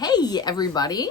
Hey, everybody.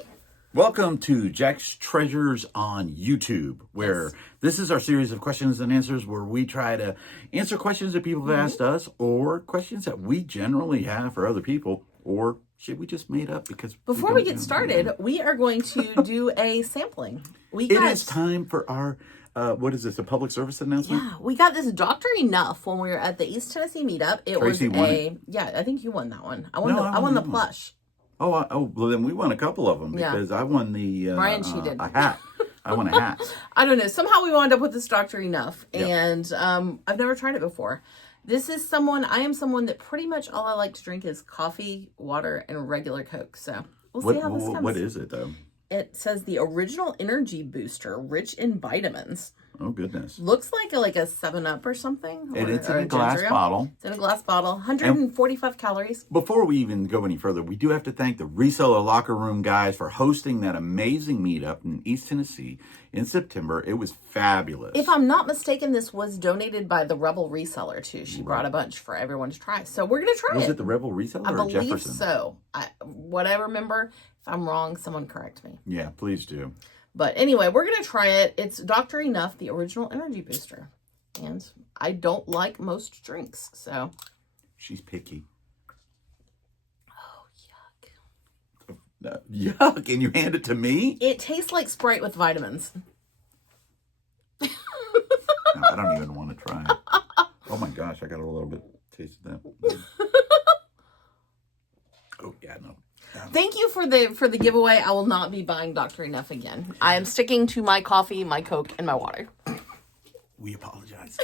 Welcome to Jack's Treasures on YouTube, where this is our series of questions and answers where we try to answer questions that people have asked us or questions that we generally have for other people or shit we just made up because... Before we get started, we are going to do a sampling. It is time for our... what is this, a public service announcement? Yeah, we got this Dr. Enough when we were at the East Tennessee meetup. Tracy won it. Yeah, I think you won that one. I won the plush. Oh, well, then we won a couple of them because I won the Brian cheated. A hat. I won a hat. I don't know. Somehow we wound up with this Dr. Enough, and I've never tried it before. I am someone that pretty much all I like to drink is coffee, water, and regular Coke. So we'll see how this comes. What is it, though? It says the original energy booster, rich in vitamins. Oh, goodness. Looks like a 7-Up or something. And it's in a glass bottle. It's in a glass bottle. 145 calories. Before we even go any further, we do have to thank the Reseller Locker Room guys for hosting that amazing meetup in East Tennessee in September. It was fabulous. If I'm not mistaken, this was donated by the Rebel Reseller, too. She brought a bunch for everyone to try. So we're going to try it. Was it the Rebel Reseller or Jefferson? I believe so. What I remember, if I'm wrong, someone correct me. Yeah, please do. But anyway, we're going to try it. It's Dr. Enough, the original energy booster. And I don't like most drinks, so. She's picky. Oh, yuck. Yuck, and you hand it to me? It tastes like Sprite with vitamins. No, I don't even want to try it. Oh my gosh, I got a little bit taste of that. Oh, yeah, no. Thank you for the giveaway. I will not be buying Dr. Enough again. I am sticking to my coffee, my Coke, and my water. We apologize.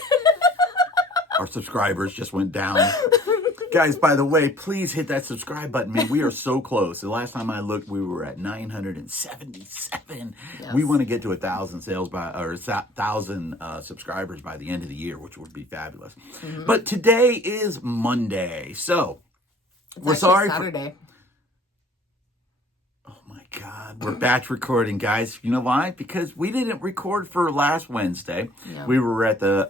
Our subscribers just went down. Guys, by the way, please hit that subscribe button, man. We are so close. The last time I looked, we were at 977. Yes. We want to get to 1,000 sales or 1,000 subscribers by the end of the year, which would be fabulous. Mm-hmm. But today is Monday, so we're sorry Saturday. Oh my God, we're batch recording, guys. You know why? Because we didn't record for last Wednesday. Yeah. We were at the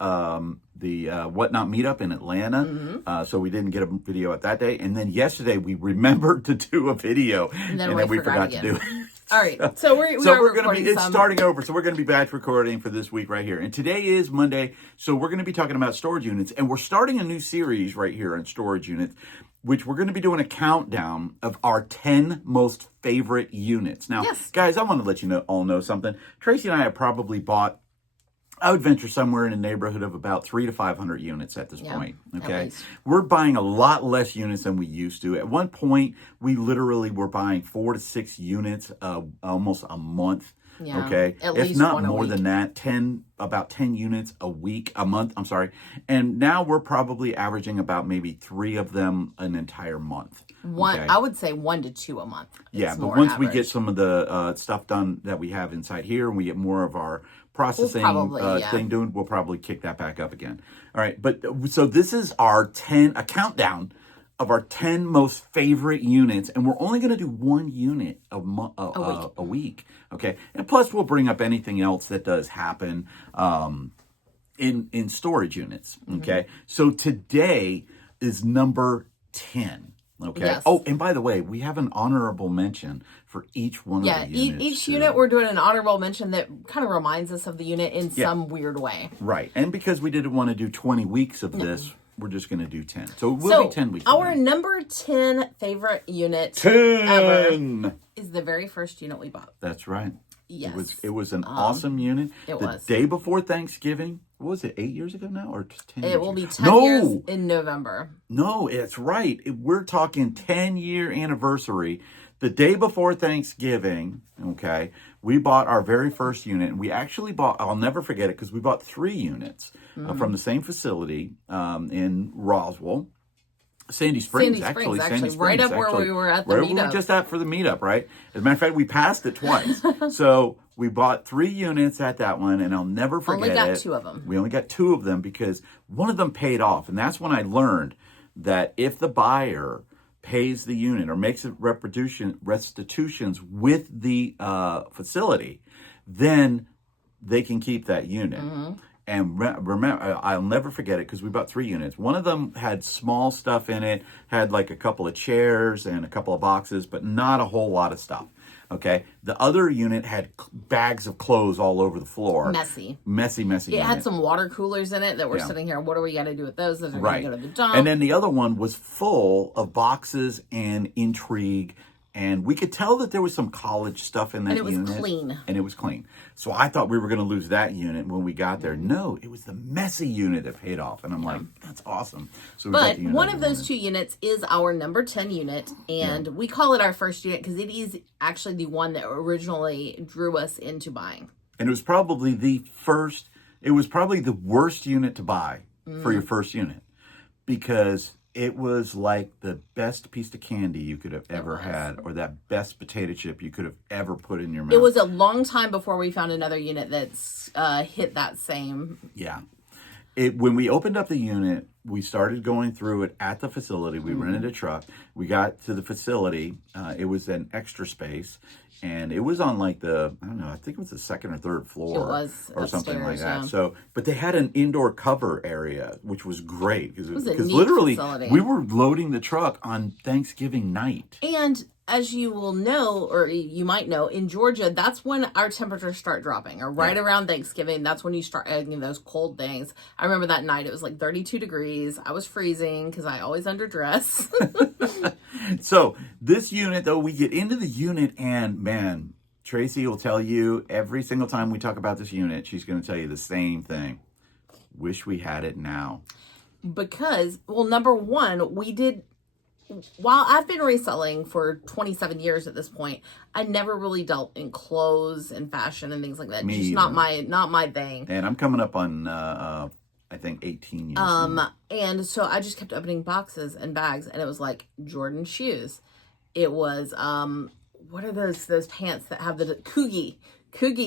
Whatnot meetup in Atlanta, so we didn't get a video at that day. And then yesterday we remembered to do a video, and then we forgot to do it. All right, so we're going to be it's starting over. So we're going to be batch recording for this week right here. And today is Monday, so we're going to be talking about storage units, and we're starting a new series right here on storage units, which we're going to be doing a countdown of our 10 most favorite units. Now, guys, I want to let you all know something. Tracy and I have probably bought, I would venture somewhere in the neighborhood of about 300 to 500 units at this point. Okay, we're buying a lot less units than we used to. At one point, we literally were buying 4 to 6 units almost a month. Yeah, okay, at least if not one more than that, about 10 units a month. I'm sorry, and now we're probably averaging about maybe 3 of them an entire month. I would say 1 to 2 a month. Yeah, but once we get some of the stuff done that we have inside here, and we get more of our processing thing doing, we'll probably kick that back up again. All right, but so this is our a countdown of our 10 most favorite units, and we're only going to do 1 unit a week. Okay, and plus we'll bring up anything else that does happen in storage units. Okay, so today is number 10. Okay. Yes. Oh, and by the way, we have an honorable mention for each one of the units. Each unit we're doing an honorable mention that kind of reminds us of the unit in some weird way. Right, and because we didn't want to do 20 weeks of this, we're just going to do 10. So we'll be 10 weeks. Our number 10 favorite unit ever is the very first unit we bought. That's right. Yes. It was an awesome unit. The day before Thanksgiving. What was it, 8 years ago now or just 10 years? It will be 10 years in November. No, it's right. We're talking 10-year anniversary. The day before Thanksgiving, okay, we bought our very first unit. And we actually bought, I'll never forget it, because we bought 3 units from the same facility in Roswell. Sandy Springs, actually. Right up where we were at the meetup. We were just at for the meetup, right? As a matter of fact, we passed it twice. So we bought 3 units at that one, and I'll never forget it. Only got 2 of them. We only got 2 of them because one of them paid off. And that's when I learned that if the buyer pays the unit or makes it restitutions with the facility, then they can keep that unit. And remember, I'll never forget it because we bought 3 units. One of them had small stuff in it, had like a couple of chairs and a couple of boxes, but not a whole lot of stuff. Okay. The other unit had bags of clothes all over the floor. Messy. Messy. It had some water coolers in it that were sitting here. What are we going to do with those? Those are going to go to the dump. And then the other one was full of boxes and intrigue. And we could tell that there was some college stuff in that unit. And it was clean. And it was clean. So I thought we were going to lose that unit when we got there. No, it was the messy unit that paid off. And I'm like, that's awesome. So but one of those 2 units is our number 10 unit. And we call it our first unit because it is actually the one that originally drew us into buying. And it was probably the worst unit to buy for your first unit. Because it was like the best piece of candy you could have ever had, or that best potato chip you could have ever put in your mouth. It was a long time before we found another unit that's hit that same. Yeah. When we opened up the unit, we started going through it at the facility. We rented a truck. We got to the facility. It was an extra space. And it was on like I think it was the 2nd or 3rd floor. It was or something like that. Yeah. So, but they had an indoor cover area, which was great. Because literally we were loading the truck on Thanksgiving night. And as you will know, or you might know, in Georgia, that's when our temperatures start dropping, or right around Thanksgiving. That's when you start getting those cold things. I remember that night, it was like 32 degrees. I was freezing because I always underdress. So this unit, though, we get into the unit and man, Tracy will tell you every single time we talk about this unit, she's going to tell you the same thing. Wish we had it now. Because, well, number one, while I've been reselling for 27 years at this point, I never really dealt in clothes and fashion and things like that. Me Just either. not my thing. And I'm coming up on I think 18 years now. And so I just kept opening boxes and bags, and it was like Jordan shoes. It was what are those pants that have the Coogie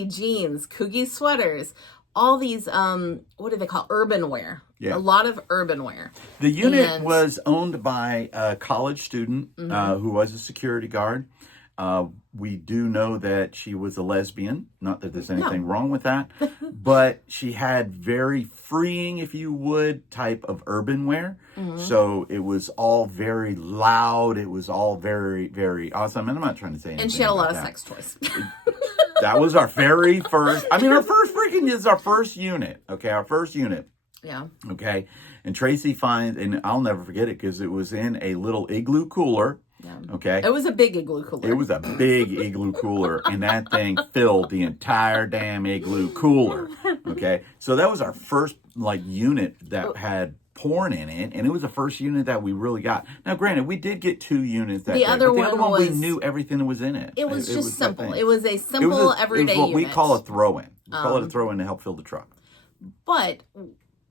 jeans, Coogie sweaters, all these what do they call urban wear? Yeah. A lot of urban wear. The unit was owned by a college student who was a security guard. We do know that she was a lesbian. Not that there's anything wrong with that. But she had very freeing, if you would, type of urban wear. So it was all very loud. It was all very, very awesome. And I'm not trying to say anything. And she had a lot of sex toys. That was our very first. I mean, our first freaking is our first unit. Okay, our first unit. Yeah. Okay. And Tracy finds, and I'll never forget it because it was in a little igloo cooler. Yeah. Okay. It was a big igloo cooler. It was a big igloo cooler, and that thing filled the entire damn igloo cooler. Okay. So that was our first unit that had porn in it, and it was the first unit that we really got. Now, granted, we did get 2 units that day, but the other one we knew everything that was in it. It was just simple. It was a simple everyday unit. It was what we call a throw-in. We call it a throw-in to help fill the truck. But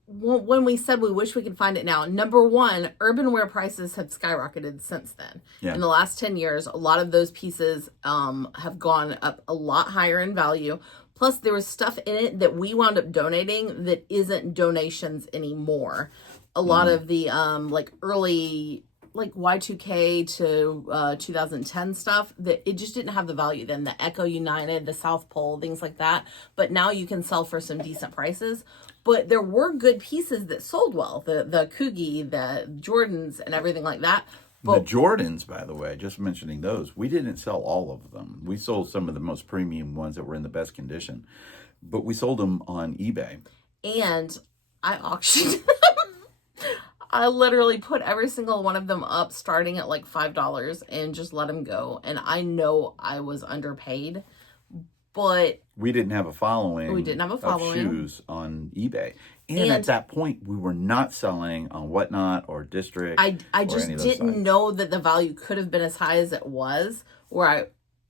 when we said we wish we could find it now, number one, urban wear prices have skyrocketed since then. Yeah. In the last 10 years, a lot of those pieces have gone up a lot higher in value. Plus, there was stuff in it that we wound up donating that isn't donations anymore. A lot of the early Y2K to 2010 stuff, that it just didn't have the value then. The Echo United, the South Pole, things like that. But now you can sell for some decent prices. But there were good pieces that sold well. The Coogie, the Jordans, and everything like that. But the Jordans, by the way, just mentioning those, we didn't sell all of them. We sold some of the most premium ones that were in the best condition. But we sold them on eBay. And I auctioned them. I literally put every single one of them up starting at like $5 and just let them go. And I know I was underpaid, but we didn't have a following. We didn't have a following of shoes on eBay. And at that point, we were not selling on Whatnot or District. I just didn't know that the value could have been as high as it was.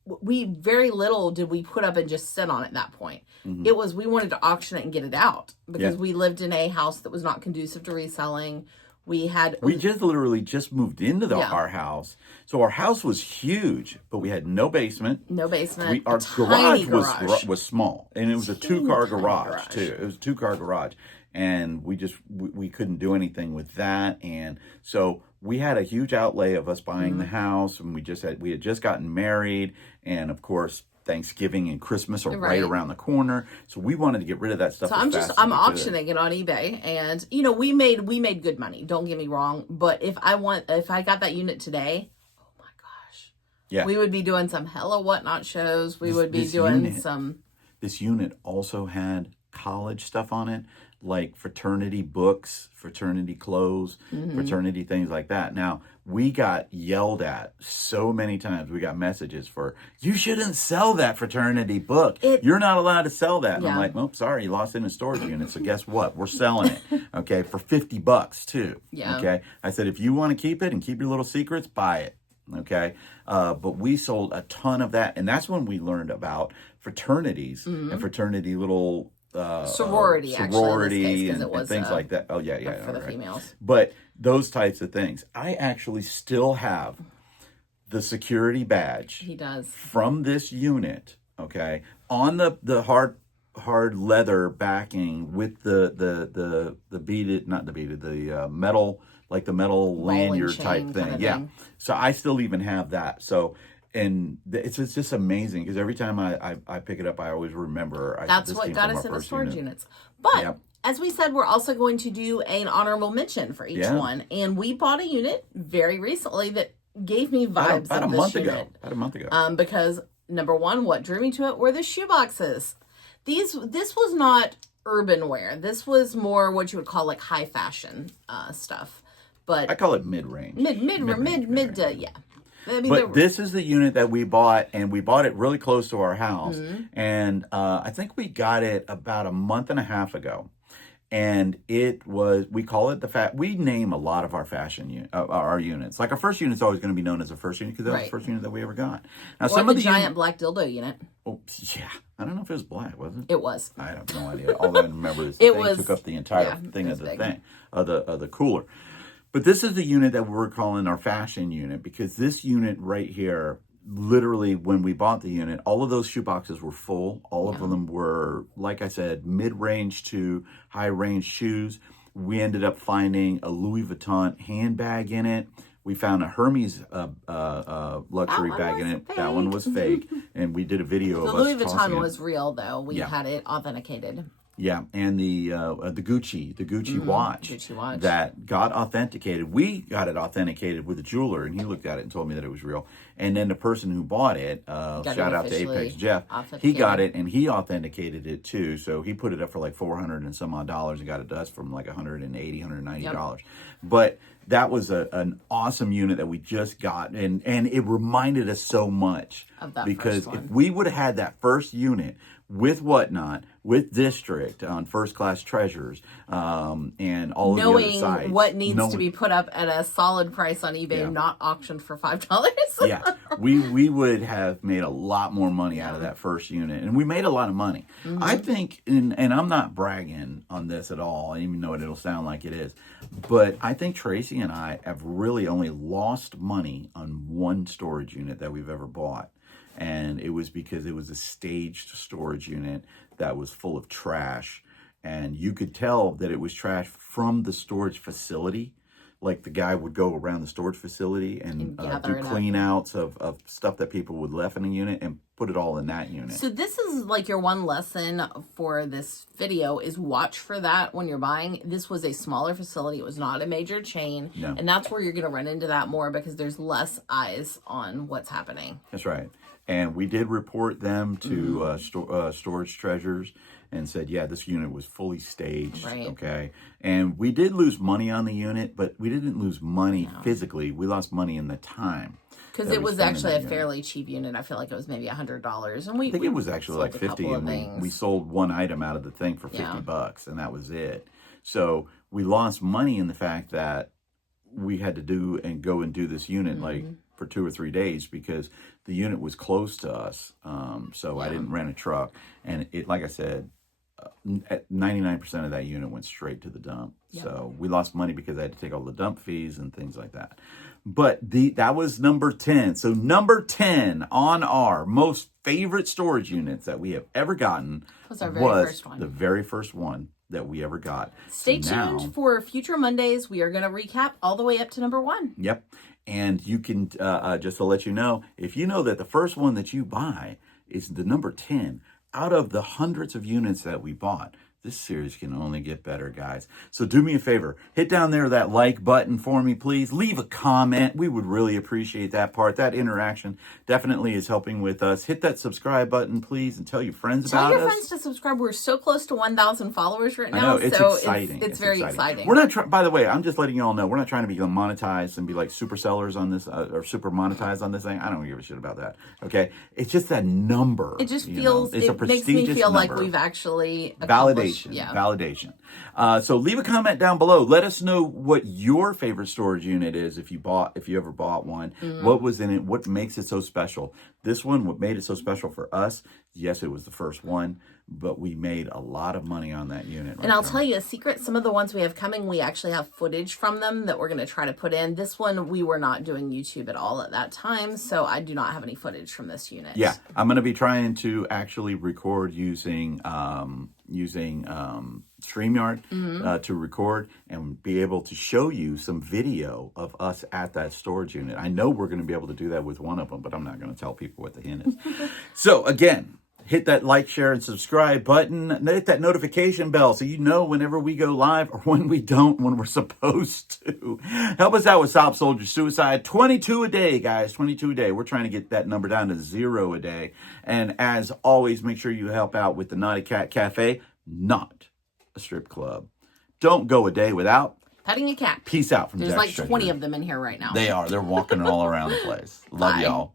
We very little did we put up and just sit on it at that point. Mm-hmm. It was, we wanted to auction it and get it out because we lived in a house that was not conducive to reselling. We just literally moved into our house. So our house was huge, but we had no basement. Our garage was small, and it was a 2-car garage too. It was a 2-car garage, and we couldn't do anything with that. And so we had a huge outlay of us buying the house, and we had just gotten married, and of course Thanksgiving and Christmas are right around the corner. So we wanted to get rid of that stuff. So I'm auctioning it on eBay, and you know, we made good money. Don't get me wrong, but if I got that unit today, oh my gosh, we would be doing some hella whatnot shows. We would be doing some. This unit also had college stuff on it, like fraternity books, fraternity clothes, fraternity things like that. Now, we got yelled at so many times. We got messages for, you shouldn't sell that fraternity book. You're not allowed to sell that. And I'm like, well, sorry, you lost it in a storage unit. So guess what? We're selling it, okay, for $50 too. Yeah. Okay. I said, if you want to keep it and keep your little secrets, buy it. Okay. But we sold a ton of that. And that's when we learned about fraternities and fraternity little sorority actually, and things like that. Oh yeah, for the females. But those types of things, I actually still have the security badge. He does from this unit. Okay, on the hard leather backing with the beaded, not the beaded, the metal, like the metal lanyard type thing. Yeah. So I still even have that. So. And it's just amazing because every time I pick it up, I always remember. That's what got us in the storage units. But as we said, we're also going to do an honorable mention for each one. And we bought a unit very recently that gave me vibes about of this unit. About a month ago. Because number one, what drew me to it were the shoe boxes. This was not urban wear. This was more what you would call like high fashion stuff. But I call it mid range. Mid, yeah. I mean, but this is the unit that we bought, and we bought it really close to our house. And I think we got it about a month and a half ago. And it was, we call it we name a lot of our our units. Like our first unit's always going to be known as the first unit because that was the first unit that we ever got. Now, some of the giant black dildo unit. Oh, yeah. I don't know if it was black, was it? It was. I have no idea. All I remember is the thing took up the entire thing of the cooler. But this is the unit that we're calling our fashion unit because this unit right here, literally when we bought the unit, all of those shoe boxes were full. All of them were, like I said, mid-range to high-range shoes. We ended up finding a Louis Vuitton handbag in it. We found a Hermes luxury bag in it. That one was fake. And we did a video of us Louis Vuitton was real, though. We had it authenticated. Yeah, and the Gucci watch that got authenticated. We got it authenticated with a jeweler, and he looked at it and told me that it was real. And then the person who bought it, shout out to Apex Jeff, he got it and he authenticated it too. So he put it up for like $400 and some odd and got it to us from like $180, $190. But that was an awesome unit that we just got, and it reminded us so much of that because if we would have had that first unit with Whatnot, with District on First Class Treasures, and all of the other sites. Knowing what needs to be put up at a solid price on eBay, not auctioned for $5. Yeah, we would have made a lot more money out of that first unit. And we made a lot of money. I think, and I'm not bragging on this at all, even though it'll sound like it is, but I think Tracy and I have really only lost money on one storage unit that we've ever bought. And it was because it was a staged storage unit that was full of trash. And you could tell that it was trash from the storage facility. Like the guy would go around the storage facility and do clean outs of stuff that people would left in a unit and put it all in that unit. So this is like your one lesson for this video is watch for that when you're buying. This was a smaller facility. It was not a major chain. No. And that's where you're going to run into that more because there's less eyes on what's happening. That's right. And we did report them to Storage Treasures and said, yeah, this unit was fully staged. Right. Okay. And we did lose money on the unit, but we didn't lose money physically. We lost money in the time. Because it was actually a fairly cheap unit. I feel like it was maybe $100. And I think it was actually like $50. And we sold one item out of the thing for $50, and that was it. So we lost money in the fact that we had to go and do this unit like for 2 or 3 days because the unit was close to us. So I didn't rent a truck. And it, like I said, 99% of that unit went straight to the dump. Yep. So we lost money because I had to take all the dump fees and things like that. But that was number 10. So number 10 on our most favorite storage units that we have ever gotten was our very first one. The very first one that we ever got. Stay tuned for future Mondays. We are going to recap all the way up to number 1. Yep. And you can, just to let you know, if you know that the first one that you buy is the number 10. Out of the hundreds of units that we bought, this series can only get better, guys. So do me a favor. Hit down there that like button for me, please. Leave a comment. We would really appreciate that part. That interaction definitely is helping with us. Hit that subscribe button, please, and tell your friends about us. Tell your friends to subscribe. We're so close to 1,000 followers right now. I know, it's exciting. It's very exciting. We're not by the way, I'm just letting you all know, we're not trying to become monetized and be like super sellers on this or super monetized on this thing. I don't give a shit about that. Okay? It's just that number. It just feels, it's a makes me feel number. like we've actually Validation. So leave a comment down below. Let us know what your favorite storage unit is if you ever bought one. What was in it? What makes it so special? This one, what made it so special for us? Yes, it was the first one, but we made a lot of money on that unit. And I'll tell you a secret. Some of the ones we have coming, we actually have footage from them that we're going to try to put in. This one, we were not doing YouTube at all at that time, so I do not have any footage from this unit. Yeah, I'm going to be trying to actually record using StreamYard to record and be able to show you some video of us at that storage unit. I know we're going to be able to do that with one of them, but I'm not going to tell people what the hint is. So again, hit that like, share, and subscribe button. And hit that notification bell so you know whenever we go live or when we don't, when we're supposed to. Help us out with Stop Soldier Suicide. 22 a day, guys. 22 a day. We're trying to get that number down to 0 a day. And as always, make sure you help out with the Naughty Cat Cafe. Not a strip club. Don't go a day without petting a cat. Peace out from There's Jack like Stranger. 20 of them in here right now. They are. They're walking all around the place. Love y'all.